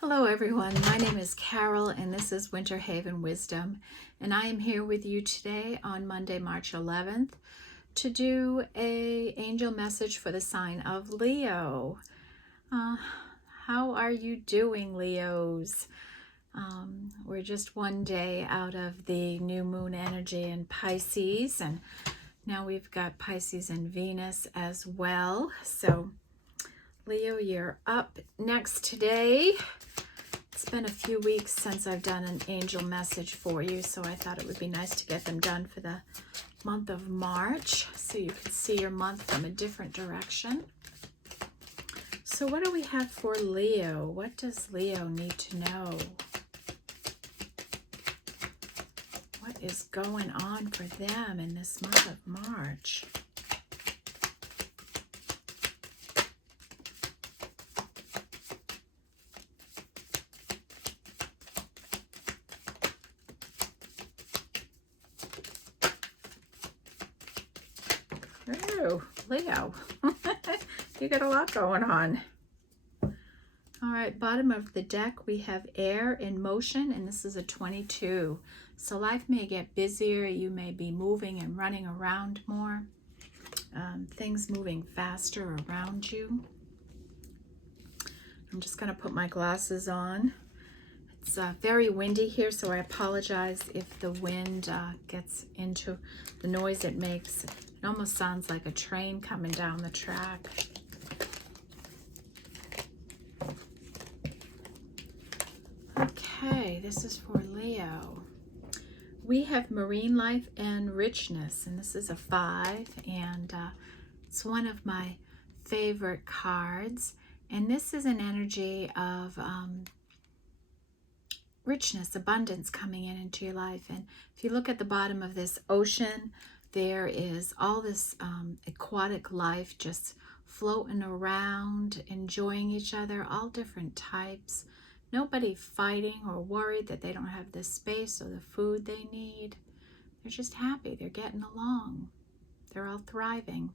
Hello everyone, my name is Carol and this is Winter Haven Wisdom, and I am here with you today on Monday, March 11th to do a angel message for the sign of Leo. How are you doing, Leos? We're just one day out of the new moon energy in Pisces, and now we've got Pisces and Venus as well. So Leo, you're up next today. It's been a few weeks since I've done an angel message for you, so I thought it would be nice to get them done for the month of March so you can see your month from a different direction. So what do we have for Leo? What does Leo need to know? What is going on for them in this month of March? Oh, Leo, you got a lot going on. All right, bottom of the deck, we have air in motion, and this is a 22. So life may get busier. You may be moving and running around more. Things moving faster around you. I'm just going to put my glasses on. It's very windy here, so I apologize if the wind gets into the noise it makes. It almost sounds like a train coming down the track. Okay, this is for Leo. We have marine life and richness, and this is a 5, and it's one of my favorite cards. And this is an energy of richness, abundance coming into your life. And if you look at the bottom of this ocean, there is all this aquatic life just floating around, enjoying each other, all different types. Nobody fighting or worried that they don't have the space or the food they need. They're just happy. They're getting along. They're all thriving.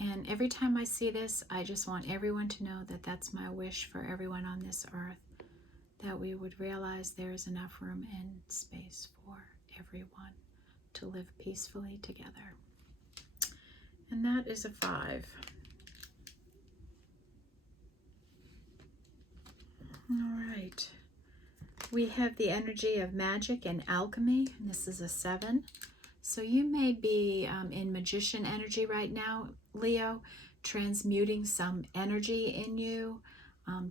And every time I see this, I just want everyone to know that that's my wish for everyone on this earth, that we would realize there is enough room and space for everyone to live peacefully together. And that is a 5. All right. We have the energy of magic and alchemy, and this is a 7. So you may be in magician energy right now, Leo, transmuting some energy in you,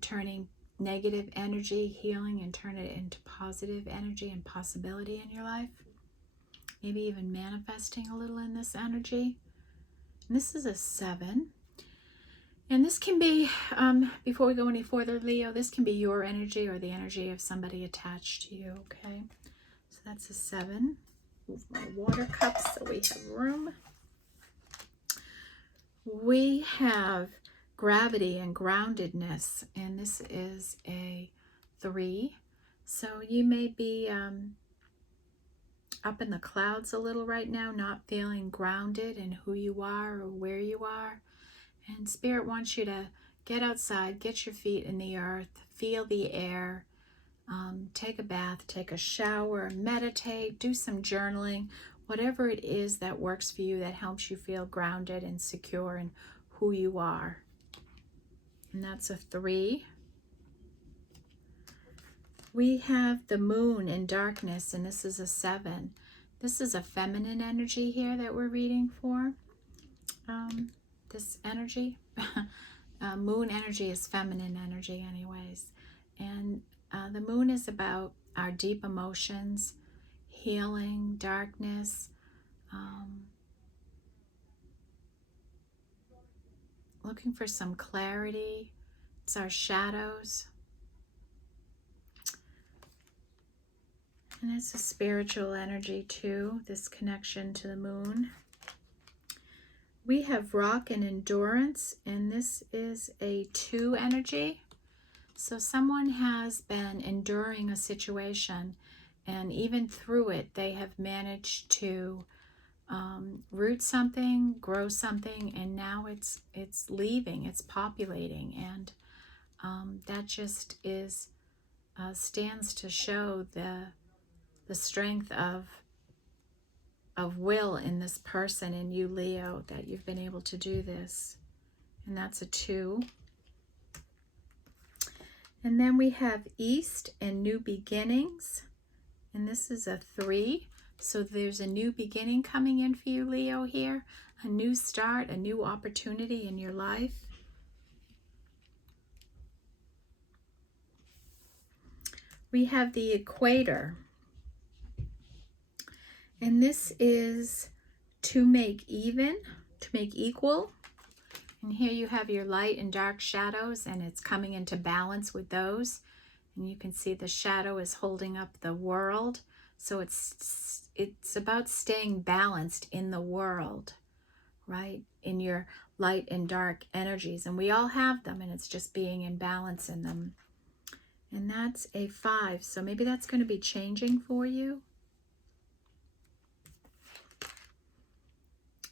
turning negative energy, healing, and turn it into positive energy and possibility in your life. Maybe even manifesting a little in this energy. And this is a 7. And this can be, before we go any further, Leo, this can be your energy or the energy of somebody attached to you, okay? So that's a 7. Move my water cups so we have room. We have gravity and groundedness, and this is a 3. So you may be up in the clouds a little right now, not feeling grounded in who you are or where you are. And Spirit wants you to get outside, get your feet in the earth, feel the air, take a bath, take a shower, meditate, do some journaling, whatever it is that works for you that helps you feel grounded and secure in who you are. And that's a 3. We have the moon in darkness, and this is a 7. This is a feminine energy here that we're reading for. This energy, moon energy is feminine energy anyways. And the moon is about our deep emotions, healing, darkness, looking for some clarity. It's our shadows. And it's a spiritual energy too, this connection to the moon. We have rock and endurance, and this is a 2 energy. So someone has been enduring a situation, and even through it, they have managed to root something, grow something, and now it's leaving, it's populating, and that just is stands to show the strength of will in this person, in you, Leo, that you've been able to do this. And that's a 2. And then we have East and new beginnings. And this is a 3. So there's a new beginning coming in for you, Leo, here. A new start, a new opportunity in your life. We have the equator. And this is to make even, to make equal. And here you have your light and dark shadows, and it's coming into balance with those. And you can see the shadow is holding up the world. So it's about staying balanced in the world, right? In your light and dark energies. And we all have them, and it's just being in balance in them. And that's a 5. So maybe that's going to be changing for you.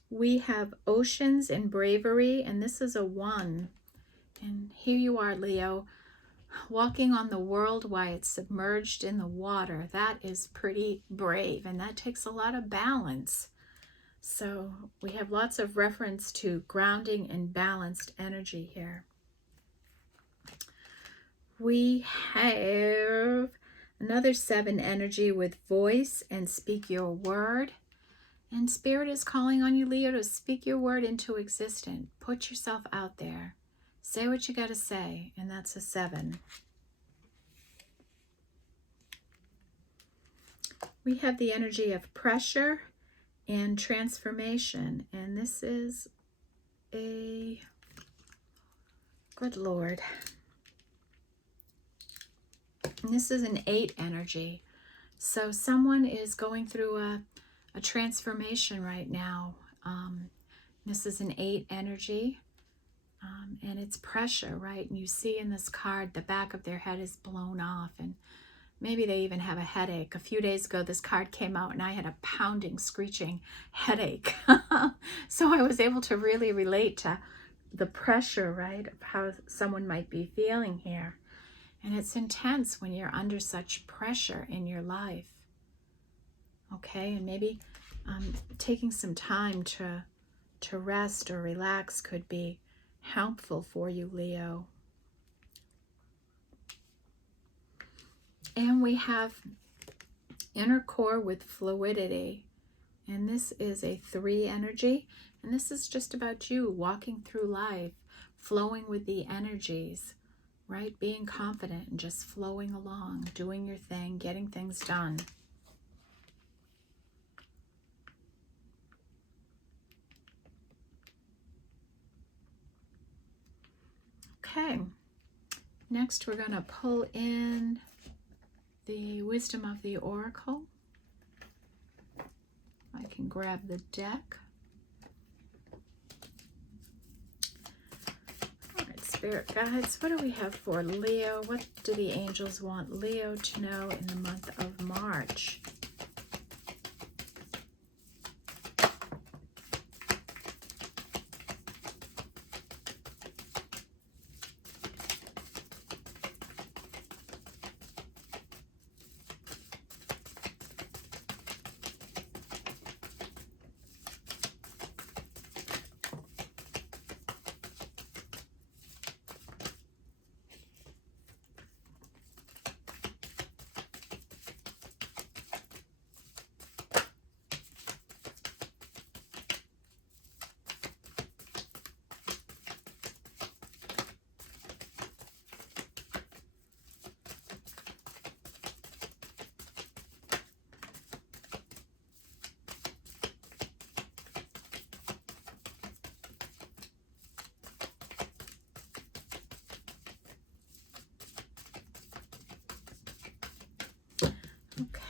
We have oceans and bravery, and this is a 1. And here you are, Leo, walking on the world while it's submerged in the water. That is pretty brave, and that takes a lot of balance. So we have lots of reference to grounding and balanced energy here. We have another 7 energy with voice and speak your word. And Spirit is calling on you, Leo, to speak your word into existence. Put yourself out there. Say what you got to say, and that's a 7. We have the energy of pressure and transformation, and this is a, good Lord. And this is an 8 energy. So someone is going through a transformation right now. This is an 8 energy, and it's pressure, right? And you see in this card, the back of their head is blown off, and maybe they even have a headache. A few days ago, this card came out, and I had a pounding, screeching headache. So I was able to really relate to the pressure, right, of how someone might be feeling here. And it's intense when you're under such pressure in your life. Okay, and maybe taking some time to rest or relax could be helpful for you, Leo. And we have inner core with fluidity. And this is a 3 energy. And this is just about you walking through life, flowing with the energies, right? Being confident and just flowing along, doing your thing, getting things done. Okay, next we're going to pull in the wisdom of the oracle. I can grab the deck. All right, Spirit Guides, what do we have for Leo? What do the angels want Leo to know in the month of March?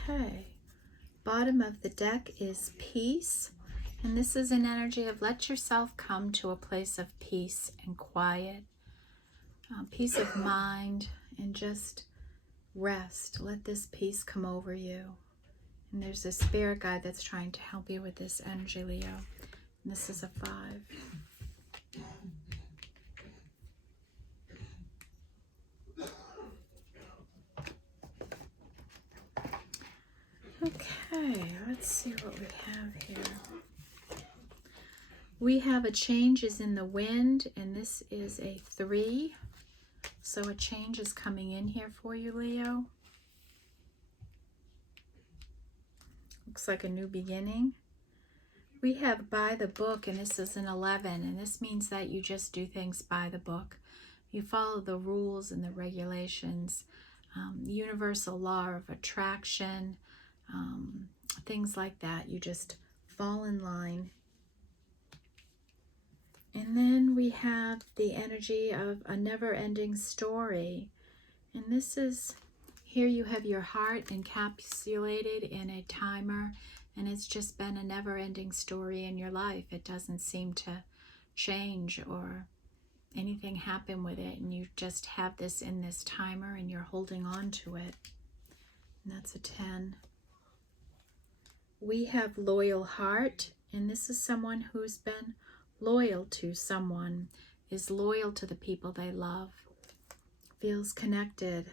Okay, bottom of the deck is peace, and this is an energy of let yourself come to a place of peace and quiet, peace of mind, and just rest. Let this peace come over you. And there's a spirit guide that's trying to help you with this energy, Leo. And this is a 5. Okay, let's see what we have here. We have a change is in the wind, and this is a 3. So a change is coming in here for you, Leo. Looks like a new beginning. We have by the book, and this is an 11, and this means that you just do things by the book. You follow the rules and the regulations, the universal law of attraction, things like that. You just fall in line. And then we have the energy of a never-ending story. And this is, here you have your heart encapsulated in a timer, and it's just been a never-ending story in your life. It doesn't seem to change or anything happen with it, and you just have this in this timer and you're holding on to it. And that's a 10. We have loyal heart, and this is someone who's been loyal to someone, is loyal to the people they love, feels connected,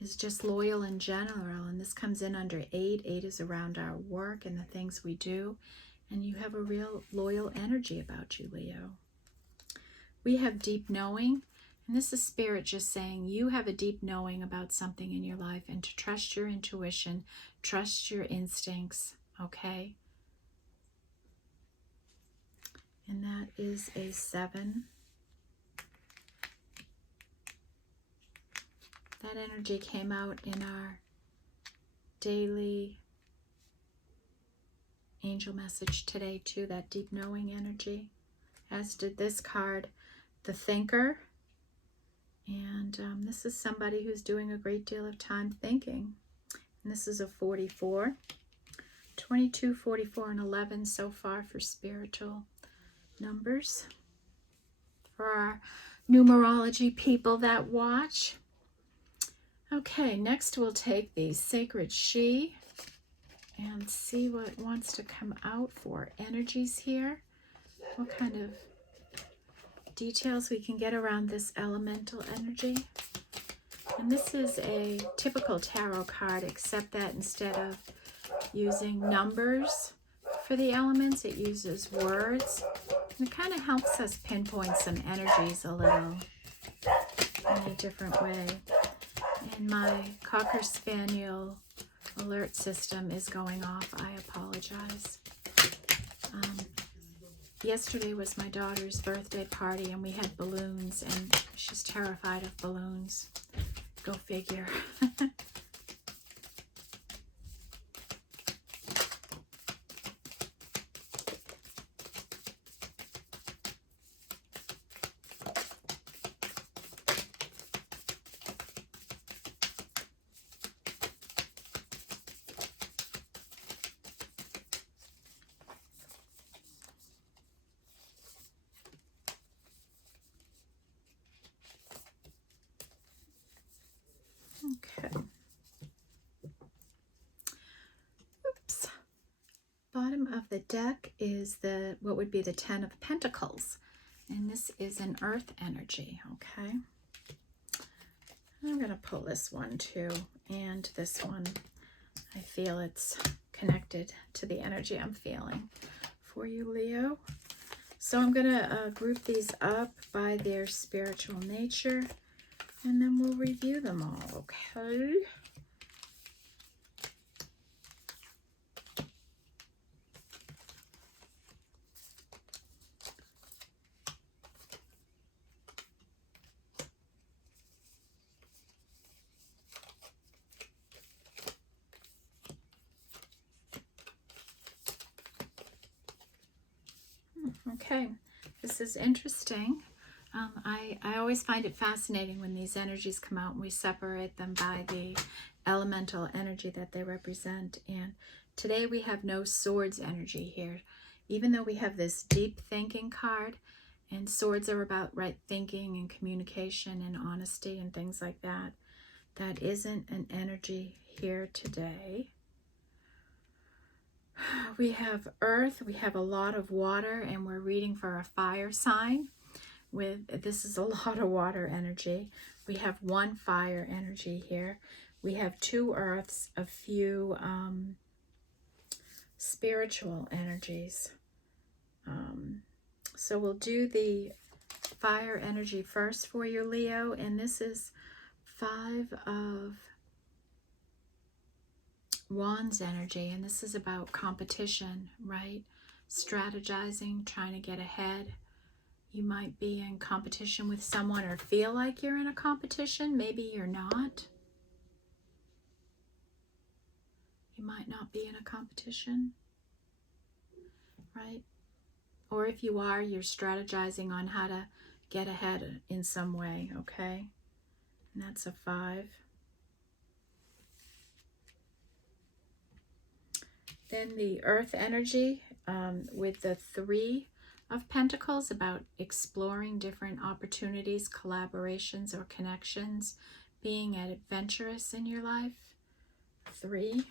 is just loyal in general. And this comes in under 8. 8 is around our work and the things we do, and you have a real loyal energy about you, Leo. We have deep knowing, and this is Spirit just saying you have a deep knowing about something in your life, and to trust your intuition, trust your instincts, okay? And that is a 7. That energy came out in our daily angel message today too, that deep knowing energy, as did this card, the thinker. And this is somebody who's doing a great deal of time thinking. And this is a 44. 22, 44, and 11 so far for spiritual numbers. For our numerology people that watch. Okay, next we'll take the Sacred She and see what wants to come out for energies here. What kind of details we can get around this elemental energy. And this is a typical tarot card, except that instead of using numbers for the elements, it uses words. And it kind of helps us pinpoint some energies a little in a different way. And my Cocker Spaniel alert system is going off. I apologize. Yesterday was my daughter's birthday party, and we had balloons, and she's terrified of balloons. Go figure. Okay. Oops. Bottom of the deck is what would be the 10 of Pentacles. And this is an earth energy, okay? I'm going to pull this one too, and this one. I feel it's connected to the energy I'm feeling for you, Leo. So I'm going to group these up by their spiritual nature, and then we'll review them all, okay? Okay, this is interesting. I always find it fascinating when these energies come out and we separate them by the elemental energy that they represent. And today we have no swords energy here. Even though we have this deep thinking card, and swords are about right thinking and communication and honesty and things like that, that isn't an energy here today. We have earth, we have a lot of water, and we're reading for a fire sign. This is a lot of water energy. We have one fire energy here. We have 2 earths, a few spiritual energies. So we'll do the fire energy first for you, Leo, and this is 5 of Wands energy, and this is about competition, right? Strategizing, trying to get ahead. You might be in competition with someone or feel like you're in a competition. Maybe you're not. You might not be in a competition, right? Or if you are, you're strategizing on how to get ahead in some way, okay? And that's a 5. Then the earth energy with the 3 of Pentacles, about exploring different opportunities, collaborations, or connections, being adventurous in your life, 3.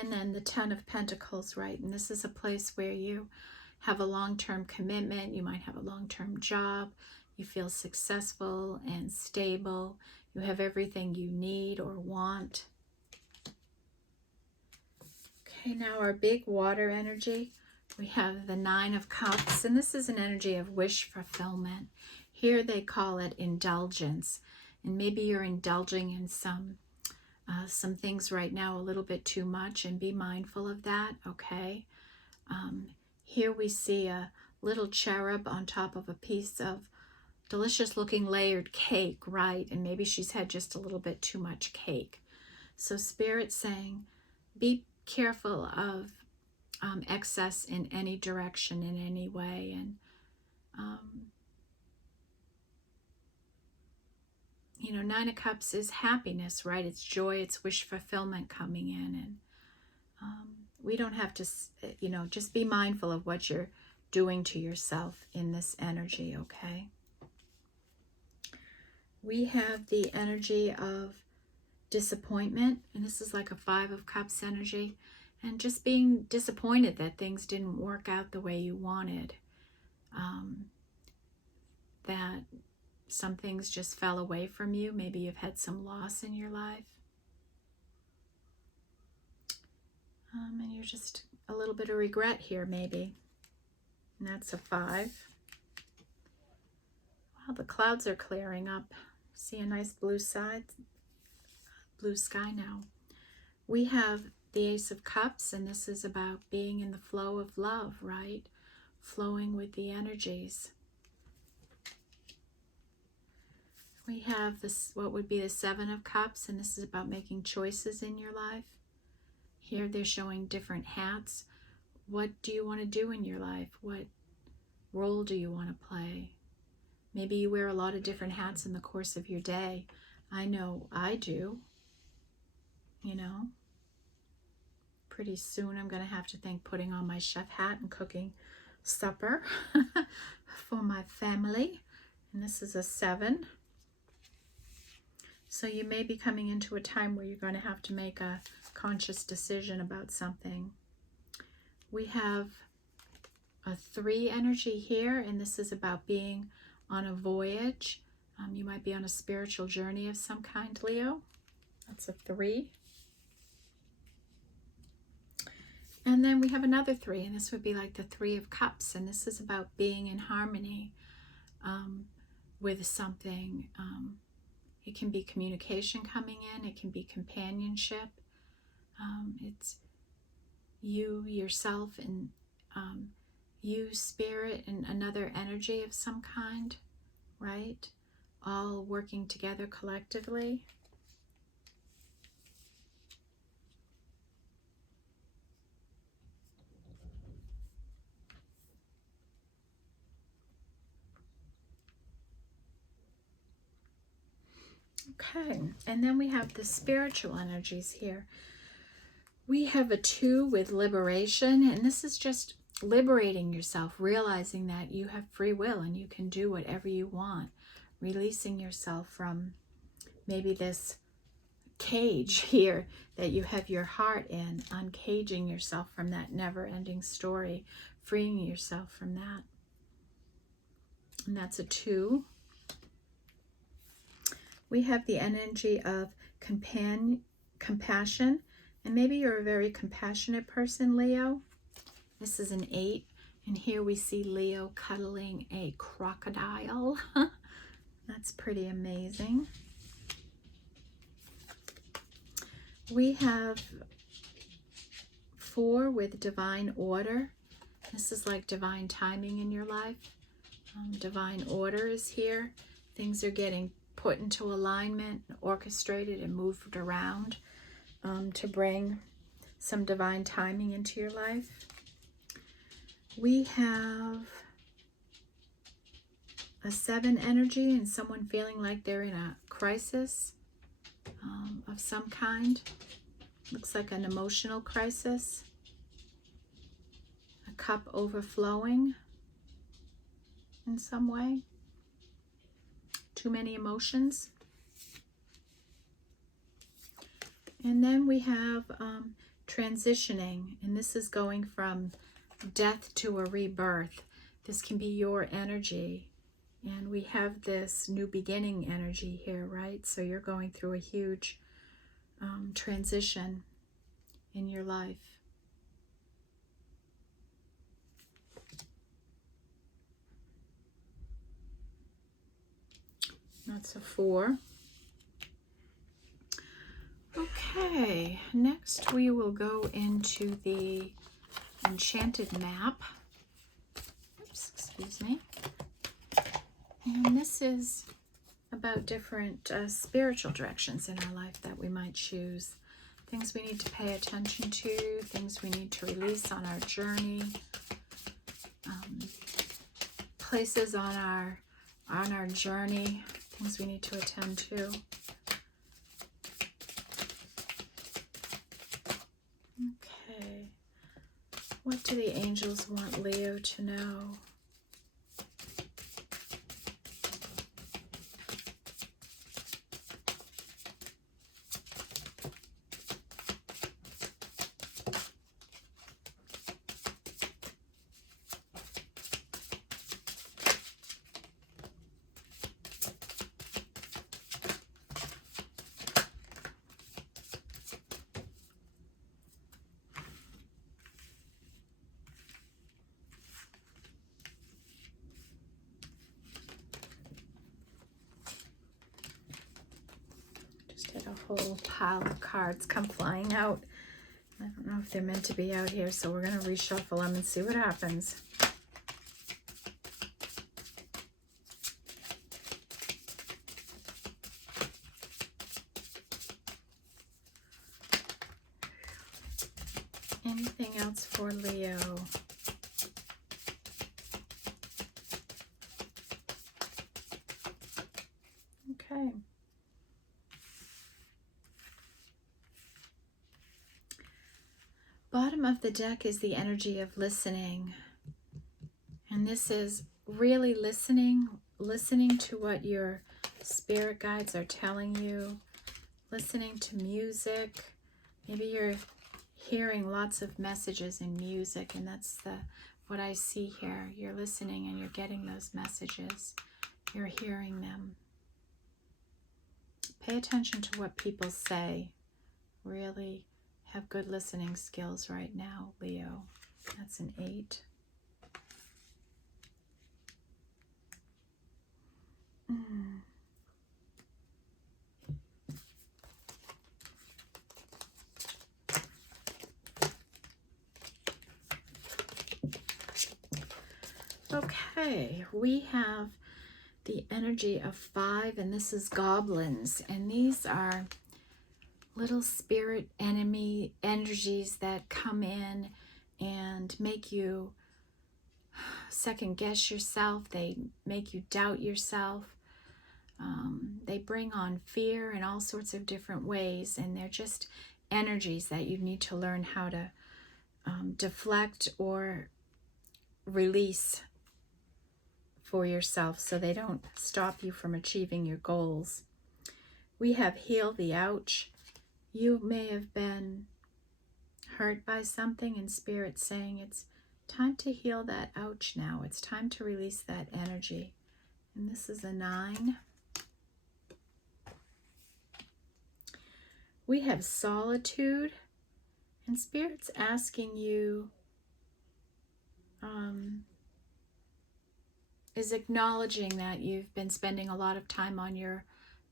And then the 10 of Pentacles, right? And this is a place where you have a long-term commitment. You might have a long-term job. You feel successful and stable. You have everything you need or want. Okay, now our big water energy. We have the 9 of Cups, and this is an energy of wish fulfillment. Here they call it indulgence. And maybe you're indulging in some things right now a little bit too much, and be mindful of that, okay? Here we see a little cherub on top of a piece of delicious looking layered cake, right? And maybe she's had just a little bit too much cake. So Spirit's saying, be careful of excess in any direction, in any way. And you know, 9 of Cups is happiness, right? It's joy, it's wish fulfillment coming in. And we don't have to, you know, just be mindful of what you're doing to yourself in this energy, okay? We have the energy of disappointment, and this is like a 5 of Cups energy, and just being disappointed that things didn't work out the way you wanted, that some things just fell away from you. Maybe you've had some loss in your life, and you're just a little bit of regret here, maybe. And that's a 5. Wow, the clouds are clearing up. See a nice blue sky now. We have the Ace of Cups, and this is about being in the flow of love, right? Flowing with the energies. We have this, what would be the 7 of Cups, and this is about making choices in your life. Here they're showing different hats. What do you want to do in your life? What role do you want to play? Maybe you wear a lot of different hats in the course of your day. I know I do. You know, pretty soon I'm going to have to think putting on my chef hat and cooking supper for my family. And this is a 7. So you may be coming into a time where you're going to have to make a conscious decision about something. We have a 3 energy here, and this is about being on a voyage. You might be on a spiritual journey of some kind, Leo. That's a 3. And then we have another 3, and this would be like the 3 of Cups, and this is about being in harmony with something. It can be communication coming in. It can be companionship. It's you, yourself, and you, spirit, and another energy of some kind, right? All working together collectively. Okay, and then we have the spiritual energies here. We have a 2 with liberation, and this is just liberating yourself, realizing that you have free will and you can do whatever you want, releasing yourself from maybe this cage here that you have your heart in, uncaging yourself from that never-ending story, freeing yourself from that. And that's a 2. We have the energy of compassion, and maybe you're a very compassionate person, Leo. This is an 8, and here we see Leo cuddling a crocodile. That's pretty amazing. We have 4 with divine order. This is like divine timing in your life. Divine order is here. Things are getting put into alignment, orchestrated, and moved around to bring some divine timing into your life. We have a 7 energy and someone feeling like they're in a crisis of some kind. Looks like an emotional crisis. A cup overflowing in some way. Too many emotions. And then we have transitioning, and this is going from death to a rebirth. This can be your energy. And we have this new beginning energy here, right? So you're going through a huge transition in your life. That's a 4. Okay, next we will go into the enchanted map. Oops, excuse me. And this is about different spiritual directions in our life that we might choose. Things we need to pay attention to, things we need to release on our journey, places on our journey, things we need to attend to. Okay, what do the angels want Leo to know? Had a whole pile of cards come flying out. I don't know if they're meant to be out here, so we're going to reshuffle them and see what happens. Anything else for Leo? Okay. Bottom of the deck is the energy of listening. And this is really listening to what your spirit guides are telling you, listening to music. Maybe you're hearing lots of messages in music, and that's what I see here. You're listening and you're getting those messages. You're hearing them. Pay attention to what people say. Really have good listening skills right now, Leo. That's an 8. Okay, we have the energy of 5, and this is goblins, and these are little spirit energies that come in and make you second guess yourself. They make you doubt yourself. They bring on fear in all sorts of different ways, and they're just energies that you need to learn how to deflect or release for yourself so they don't stop you from achieving your goals. We have heal the ouch. You may have been hurt by something, and Spirit's saying it's time to heal that ouch now. It's time to release that energy. And this is a 9. We have solitude, and Spirit's asking you, is acknowledging that you've been spending a lot of time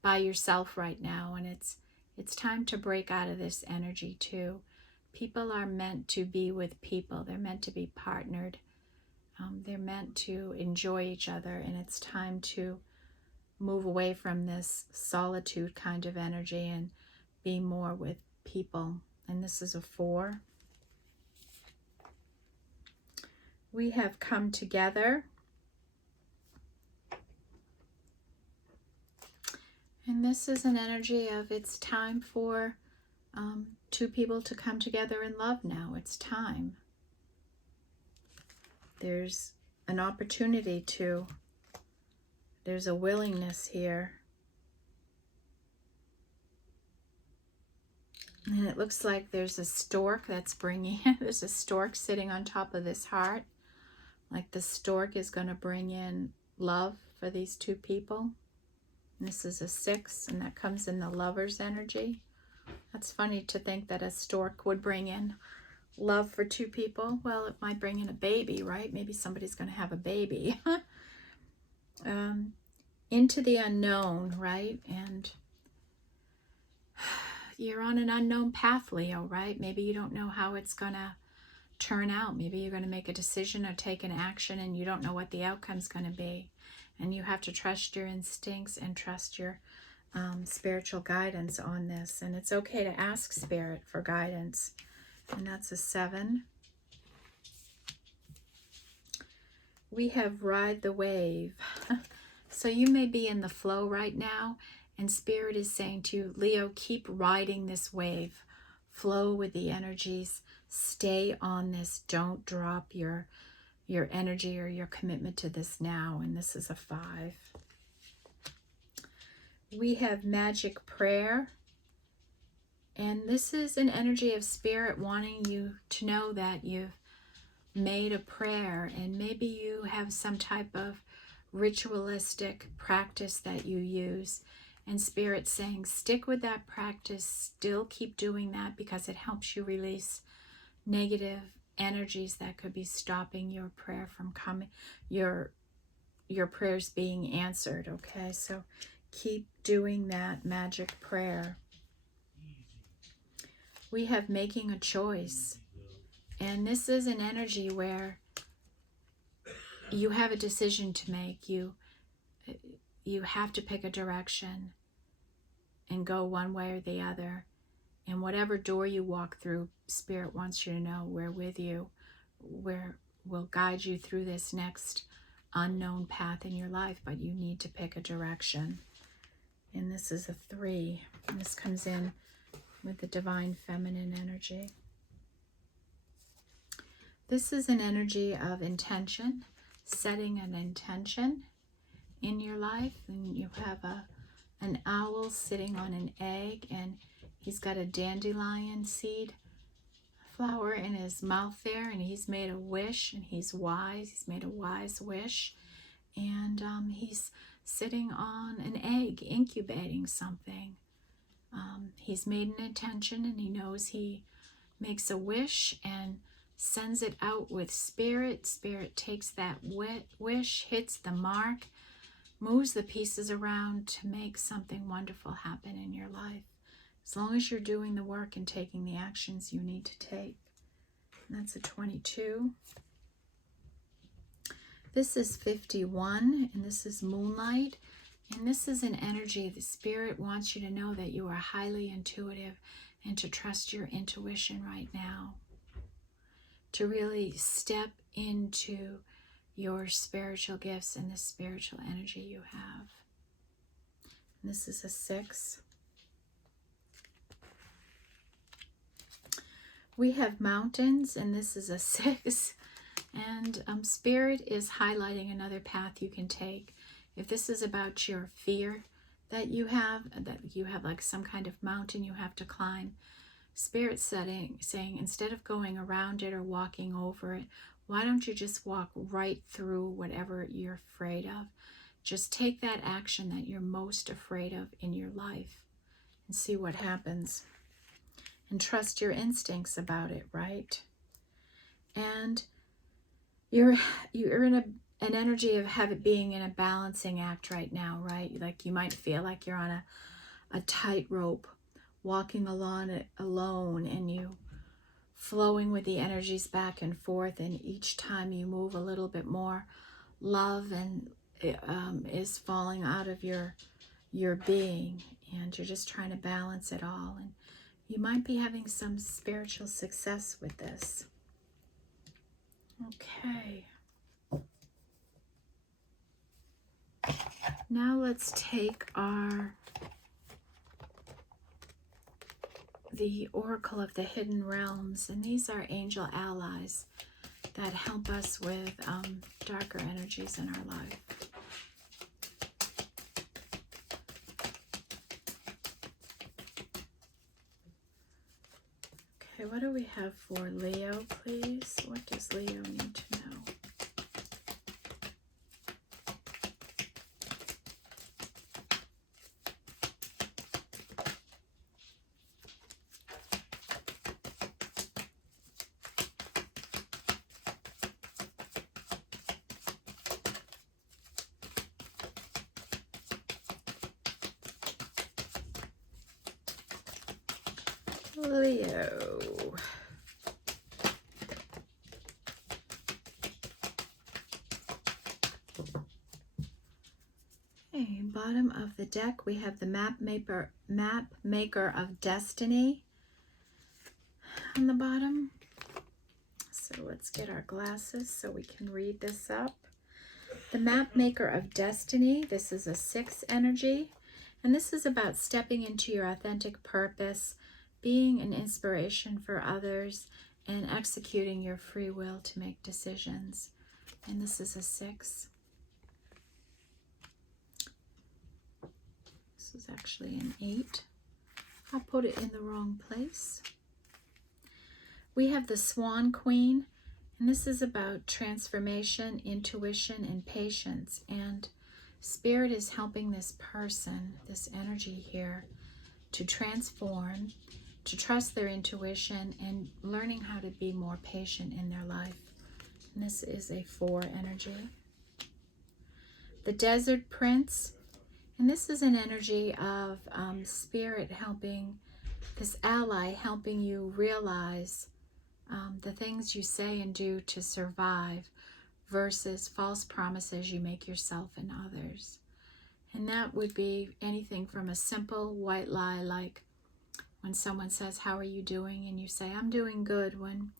by yourself right now, and it's time to break out of this energy too. People are meant to be with people. They're meant to be partnered. They're meant to enjoy each other, and it's time to move away from this solitude kind of energy and be more with people. And this is a 4. We have come together. And this is an energy of it's time for 2 people to come together in love now. It's time. There's an opportunity to. There's a willingness here. And it looks like there's a stork that's bringing, there's a stork sitting on top of this heart. Like the stork is going to bring in love for these 2 people. This is a 6, and that comes in the lover's energy. That's funny to think that a stork would bring in love for 2 people. Well, it might bring in a baby, right? Maybe somebody's going to have a baby. Into the unknown, right? And you're on an unknown path, Leo, right? Maybe you don't know how it's going to turn out. Maybe you're going to make a decision or take an action and you don't know what the outcome's going to be. And you have to trust your instincts and trust your spiritual guidance on this. And it's okay to ask Spirit for guidance. And that's a 7. We have ride the wave. So you may be in the flow right now, and Spirit is saying to you, Leo, keep riding this wave. Flow with the energies. Stay on this. Don't drop your energy or your commitment to this now. And this is a 5. We have magic prayer. And this is an energy of Spirit wanting you to know that you've made a prayer, and maybe you have some type of ritualistic practice that you use, and Spirit saying stick with that practice, still keep doing that, because it helps you release negative energies that could be stopping your prayer from coming, your prayers being answered. Okay, so keep doing that magic prayer. We have making a choice. And this is an energy where you have a decision to make. You have to pick a direction and go one way or the other. And whatever door you walk through, Spirit wants you to know we're with you. We'll guide you through this next unknown path in your life, but you need to pick a direction. And this is a 3. And this comes in with the divine feminine energy. This is an energy of intention, setting an intention in your life. And you have an owl sitting on an egg, and he's got a dandelion seed flower in his mouth there, and he's made a wish, and he's wise. He's made a wise wish, and he's sitting on an egg, incubating something. He's made an intention, and he knows he makes a wish and sends it out with Spirit. Spirit takes that wish, hits the mark, moves the pieces around to make something wonderful happen in your life. As long as you're doing the work and taking the actions you need to take. And that's a 22. This is 51, and this is moonlight. And this is an energy the Spirit wants you to know that you are highly intuitive and to trust your intuition right now. To really step into your spiritual gifts and the spiritual energy you have. And this is a 6. We have mountains, and this is a 6. And Spirit is highlighting another path you can take. If this is about your fear that you have like some kind of mountain you have to climb, Spirit saying instead of going around it or walking over it, why don't you just walk right through whatever you're afraid of? Just take that action that you're most afraid of in your life and see what happens. and trust your instincts about it, right? And you're in an energy of being in a balancing act right now, right? Like you might feel like you're on a tightrope, walking along it alone, and you flowing with the energies back and forth, and each time you move a little bit more, love and is falling out of your being, and you're just trying to balance it all. And you might be having some spiritual success with this. Okay. Now let's take the Oracle of the Hidden Realms, and these are angel allies that help us with darker energies in our life. Okay, what do we have for Leo, please? What does Leo need to know? Leo. Okay, bottom of the deck we have the map maker of destiny on the bottom. So let's get our glasses so we can read this up. The map maker of destiny, this is a 6 energy, and this is about stepping into your authentic purpose, being an inspiration for others, and executing your free will to make decisions. And this is a 6. This is actually an 8. I'll put it in the wrong place. We have the Swan Queen, and this is about transformation, intuition, and patience. And Spirit is helping this person, this energy here, to transform, to trust their intuition, and learning how to be more patient in their life. And this is a 4 energy. The Desert Prince, and this is an energy of Spirit helping, this ally helping you realize the things you say and do to survive versus false promises you make yourself and others. And that would be anything from a simple white lie, like when someone says, "How are you doing?" and you say, "I'm doing good," when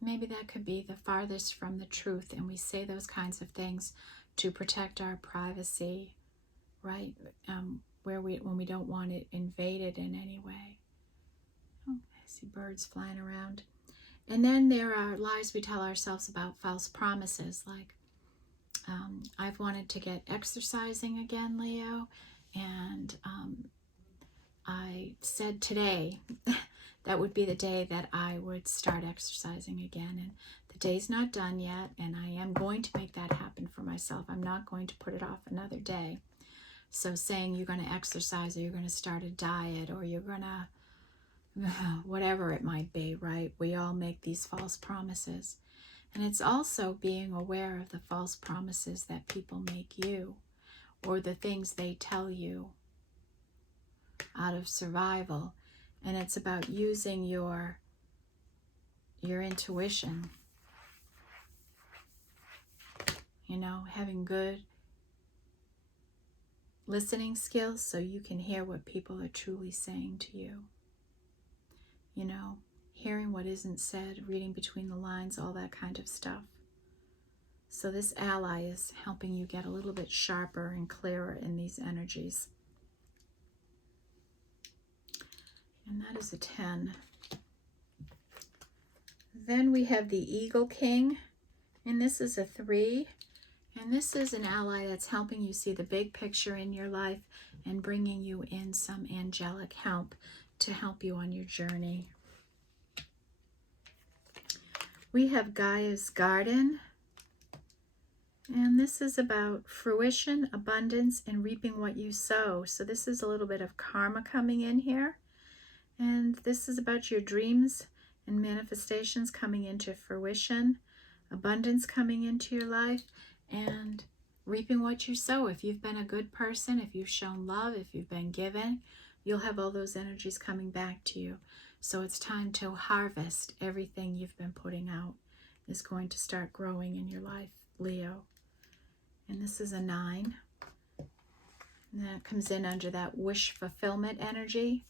maybe that could be the farthest from the truth. And we say those kinds of things to protect our privacy, right? When we don't want it invaded in any way. Oh, I see birds flying around. And then there are lies we tell ourselves about false promises, like I've wanted to get exercising again, Leo, and I said today that would be the day that I would start exercising again, and the day's not done yet, and I am going to make that happen for myself. I'm not going to put it off another day. So saying you're going to exercise, or you're going to start a diet, or you're going to whatever it might be, right? We all make these false promises. And it's also being aware of the false promises that people make you, or the things they tell you out of survival. And it's about using your intuition, you know, having good listening skills so you can hear what people are truly saying to you. You know, hearing what isn't said, reading between the lines, all that kind of stuff. So this ally is helping you get a little bit sharper and clearer in these energies. And that is a 10. Then we have the Eagle King, and this is a 3. And this is an ally that's helping you see the big picture in your life and bringing you in some angelic help to help you on your journey. We have Gaia's Garden, and this is about fruition, abundance, and reaping what you sow. So this is a little bit of karma coming in here. And this is about your dreams and manifestations coming into fruition, abundance coming into your life, and reaping what you sow. If you've been a good person, if you've shown love, if you've been given, you'll have all those energies coming back to you. So it's time to harvest everything you've been putting out. Is going to start growing in your life, Leo. And this is a 9. And that comes in under that wish fulfillment energy.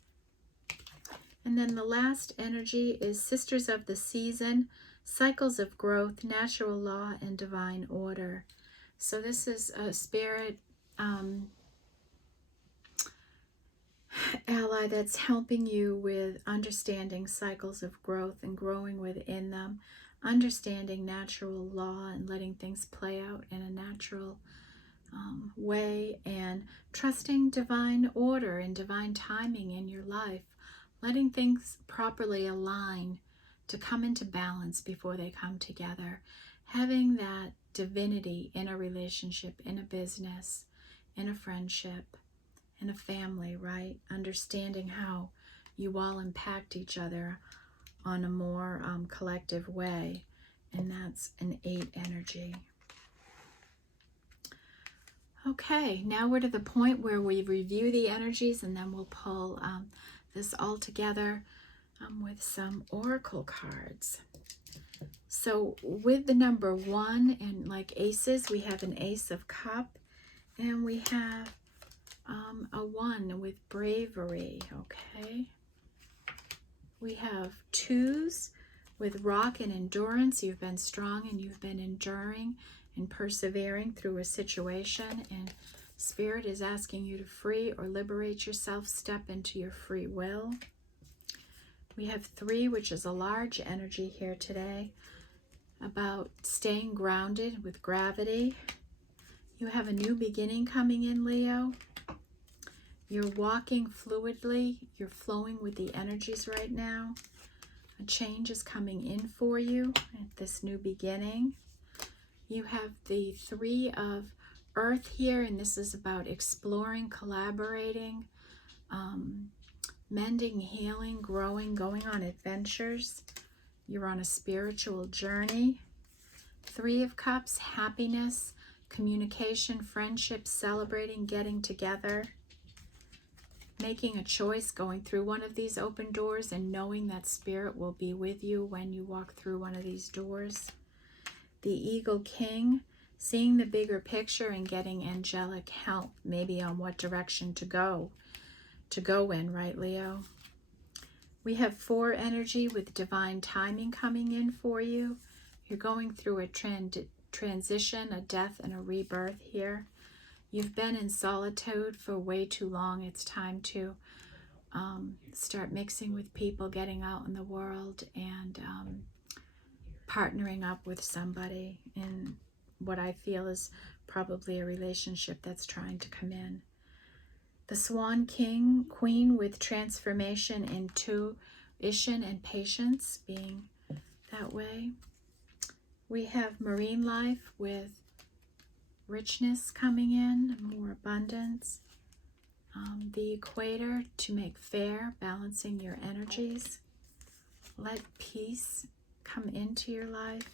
And then the last energy is Sisters of the Season, Cycles of Growth, Natural Law, and Divine Order. So this is a spirit ally that's helping you with understanding cycles of growth and growing within them, understanding natural law and letting things play out in a natural way, and trusting divine order and divine timing in your life, letting things properly align to come into balance before they come together, having that divinity in a relationship, in a business, in a friendship, in a family, right? Understanding how you all impact each other on a more collective way, and that's an 8 energy. Okay, now we're to the point where we review the energies, and then we'll pull this all together with some oracle cards. So with the number 1 and like aces, we have an Ace of Cup, and we have a 1 with bravery, okay? We have 2s with rock and endurance. You've been strong and you've been enduring and persevering through a situation, and Spirit is asking you to free or liberate yourself, step into your free will. We have 3, which is a large energy here today, about staying grounded with gravity. You have a new beginning coming in, Leo. You're walking fluidly. You're flowing with the energies right now. A change is coming in for you at this new beginning. You have the 3 of Earth here, and this is about exploring, collaborating, mending, healing, growing, going on adventures. You're on a spiritual journey. 3 of Cups, happiness, communication, friendship, celebrating, getting together, making a choice, going through one of these open doors and knowing that Spirit will be with you when you walk through one of these doors. The Eagle King, seeing the bigger picture and getting angelic help, maybe on what direction to go in, right, Leo? We have 4 energy with divine timing coming in for you. You're going through a transition, a death, and a rebirth here. You've been in solitude for way too long. It's time to start mixing with people, getting out in the world, and partnering up with somebody in what I feel is probably a relationship that's trying to come in. The Swan King, Queen with transformation, intuition, and patience, being that way. We have marine life with richness coming in, more abundance. The Equator, to make fair, balancing your energies. Let peace come into your life.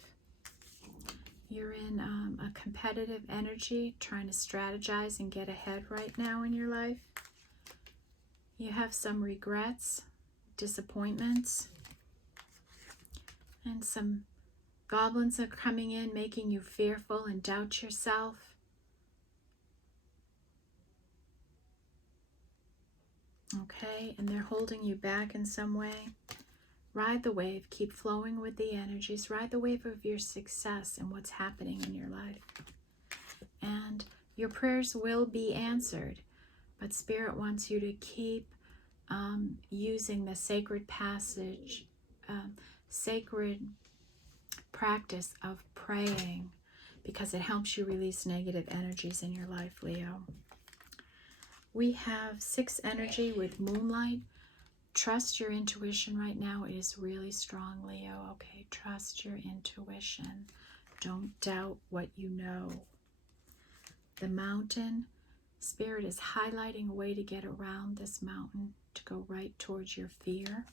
You're in a competitive energy, trying to strategize and get ahead right now in your life. You have some regrets, disappointments, and some goblins are coming in, making you fearful and doubt yourself. Okay, and they're holding you back in some way. Ride the wave, keep flowing with the energies, ride the wave of your success and what's happening in your life. And your prayers will be answered, but Spirit wants you to keep using the sacred passage, sacred practice of praying, because it helps you release negative energies in your life, Leo. We have 6 energy with moonlight. Trust your intuition right now. It is really strong, Leo. Okay, trust your intuition. Don't doubt what you know. The Mountain Spirit is highlighting a way to get around this mountain, to go right towards your fear.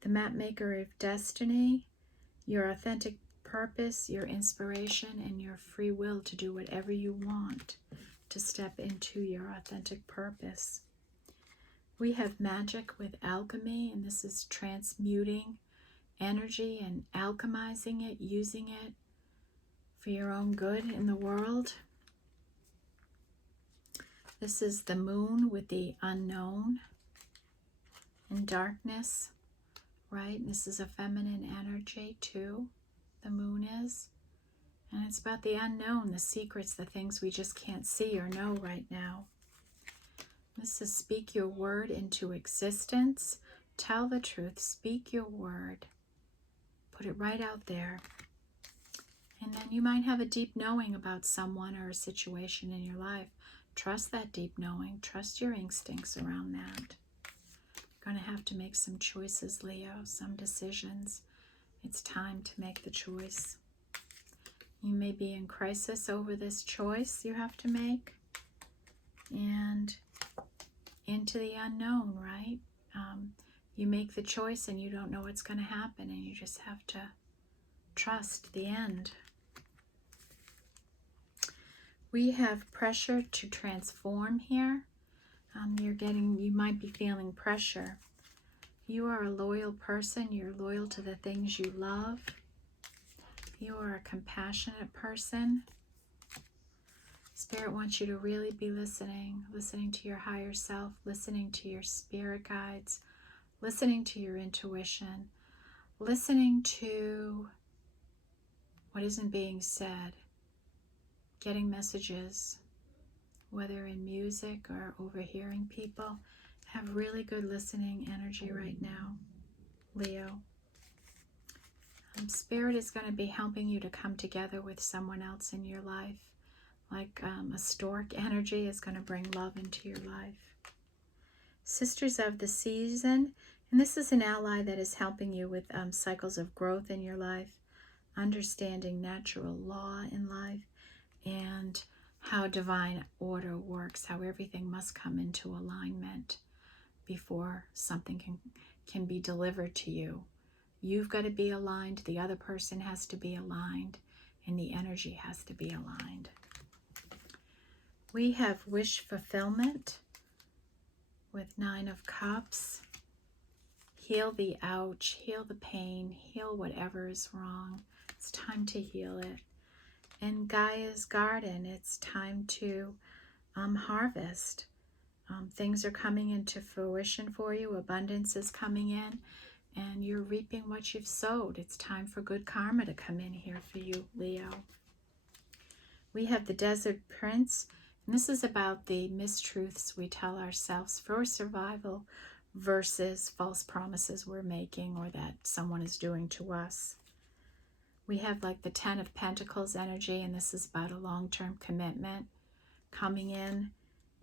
The map maker of destiny, your authentic purpose, your inspiration, and your free will to do whatever you want, to step into your authentic purpose. We have magic with alchemy, and this is transmuting energy and alchemizing it, using it for your own good in the world. This is the moon with the unknown and darkness, right? And this is a feminine energy too, the moon is. And it's about the unknown, the secrets, the things we just can't see or know right now. This is speak your word into existence. Tell the truth. Speak your word. Put it right out there. And then you might have a deep knowing about someone or a situation in your life. Trust that deep knowing. Trust your instincts around that. You're going to have to make some choices, Leo, some decisions. It's time to make the choice. You may be in crisis over this choice you have to make. And into the unknown, right? You make the choice and you don't know what's going to happen, and you just have to trust the end. We have pressure to transform here. You might be feeling pressure. You are a loyal person. You're loyal to the things you love. You are a compassionate person. Spirit wants you to really be listening to your higher self, listening to your spirit guides, listening to your intuition, listening to what isn't being said, getting messages, whether in music or overhearing people. Have really good listening energy right now, Leo. Spirit is going to be helping you to come together with someone else in your life. Like a stork energy is going to bring love into your life. Sisters of the season, and this is an ally that is helping you with cycles of growth in your life, understanding natural law in life, and how divine order works, how everything must come into alignment before something can be delivered to you. You've got to be aligned, the other person has to be aligned, and the energy has to be aligned. We have wish fulfillment with 9 of Cups. Heal the ouch, heal the pain, heal whatever is wrong. It's time to heal it. And Gaia's garden, it's time to harvest. Things are coming into fruition for you. Abundance is coming in, and you're reaping what you've sowed. It's time for good karma to come in here for you, Leo. We have the Desert Prince, and this is about the mistruths we tell ourselves for survival versus false promises we're making or that someone is doing to us. We have like the 10 of Pentacles energy, and this is about a long-term commitment coming in,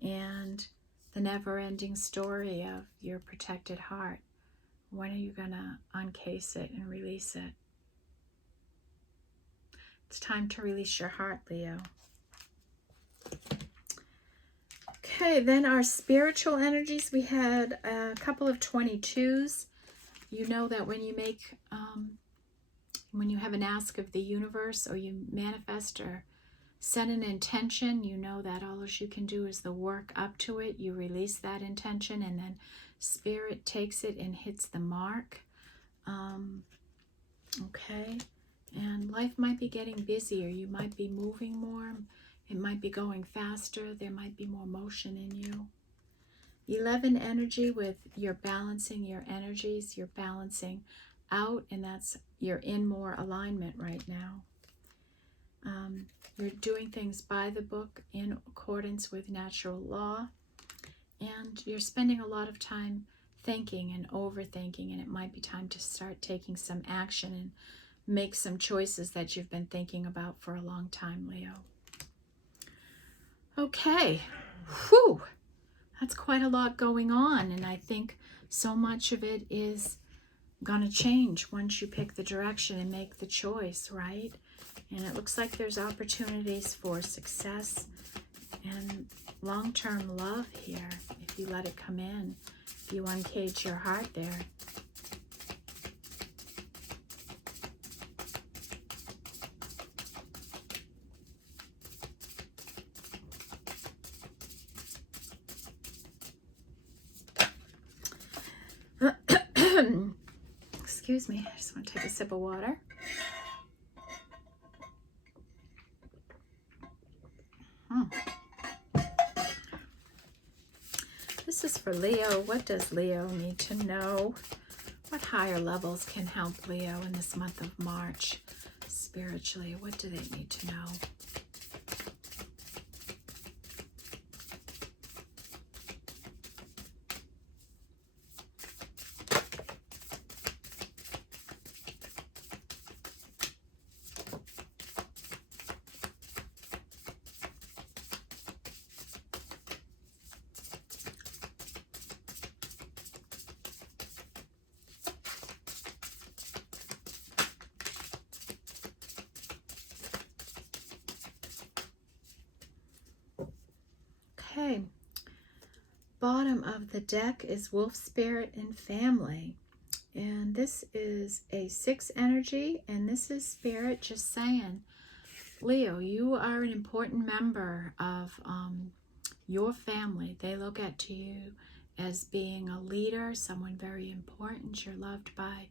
and the never-ending story of your protected heart. When are you going to uncase it and release it? It's time to release your heart, Leo. Okay, then our spiritual energies, we had a couple of 22s. You know that when you make, when you have an ask of the universe, or you manifest or set an intention, you know that all you can do is the work up to it. You release that intention, and then Spirit takes it and hits the mark. Okay, and life might be getting busier. You might be moving more. It might be going faster. There might be more motion in you. 11 energy, with you're balancing your energies. You're balancing out, and that's you're in more alignment right now. You're doing things by the book in accordance with natural law, and you're spending a lot of time thinking and overthinking, and it might be time to start taking some action and make some choices that you've been thinking about for a long time, Leo. Okay, whew, that's quite a lot going on, and I think so much of it is going to change once you pick the direction and make the choice, right? And it looks like there's opportunities for success and long-term love here, if you let it come in, if you uncage your heart there. Excuse me, I just want to take a sip of water. This is for Leo. What does Leo need to know? What higher levels can help Leo in this month of March spiritually? What do they need to know? Okay, bottom of the deck is Wolf Spirit and Family. And this is a 6 energy, and this is Spirit just saying, Leo, you are an important member of your family. They look at to you as being a leader, someone very important. You're loved by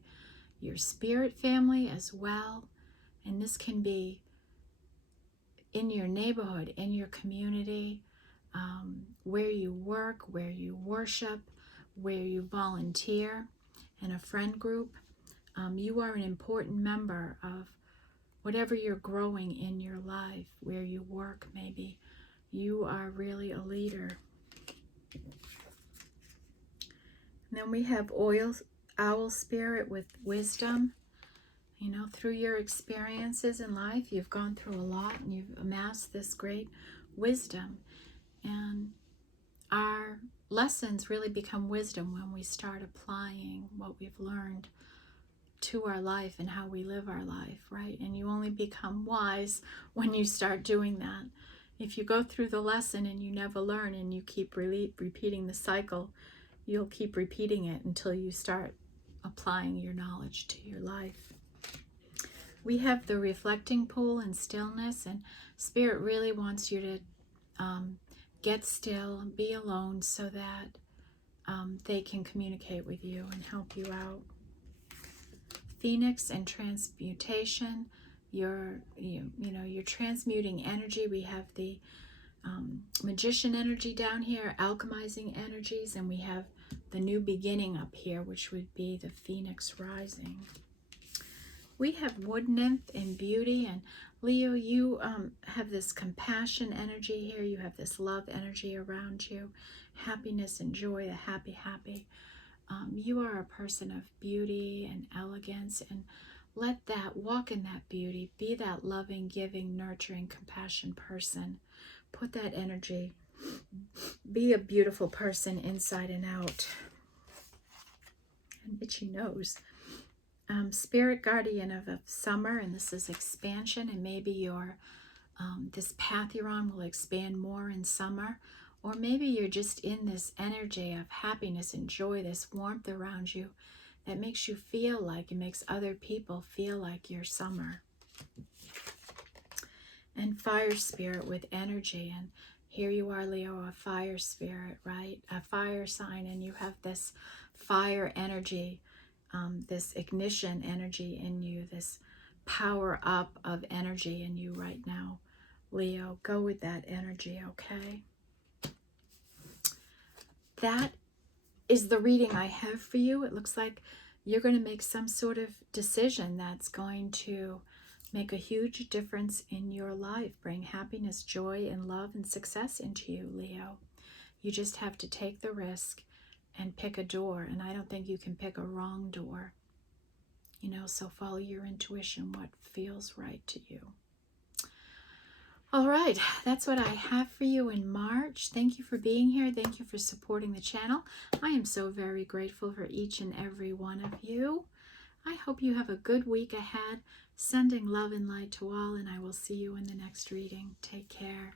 your spirit family as well. And this can be in your neighborhood, in your community, where you work, where you worship, where you volunteer, in a friend group. You are an important member of whatever you're growing in your life, where you work maybe. You are really a leader. And then we have Owl Spirit with wisdom. You know, through your experiences in life, you've gone through a lot and you've amassed this great wisdom. And our lessons really become wisdom when we start applying what we've learned to our life and how we live our life, right? And you only become wise when you start doing that. If you go through the lesson and you never learn and you keep repeating the cycle, you'll keep repeating it until you start applying your knowledge to your life. We have the reflecting pool and stillness, and Spirit really wants you to get still and be alone so that they can communicate with you and help you out. Phoenix and transmutation. You're transmuting energy. We have the magician energy down here, alchemizing energies, and we have the new beginning up here, which would be the Phoenix rising. We have wood nymph and beauty, and Leo, you have this compassion energy here. You have this love energy around you, happiness and joy, a happy. You are a person of beauty and elegance, and let that, walk in that beauty, be that loving, giving, nurturing, compassion person. Put that energy, be a beautiful person inside and out. An itchy nose. Spirit guardian of summer, and this is expansion, and maybe your this path you're on will expand more in summer, or maybe you're just in this energy of happiness and joy, this warmth around you that makes you feel like, it makes other people feel like you're summer. And fire spirit with energy, and here you are, Leo, a fire spirit, right? A fire sign, and you have this fire energy, this ignition energy in you, this power up of energy in you right now. Leo, go with that energy, okay? That is the reading I have for you. It looks like you're going to make some sort of decision that's going to make a huge difference in your life, bring happiness, joy, and love and success into you, Leo. You just have to take the risk and pick a door, and I don't think you can pick a wrong door. You know, so follow your intuition, what feels right to you. All right, that's what I have for you in March. Thank you for being here. Thank you for supporting the channel. I am so very grateful for each and every one of you. I hope you have a good week ahead. Sending love and light to all, and I will see you in the next reading. Take care.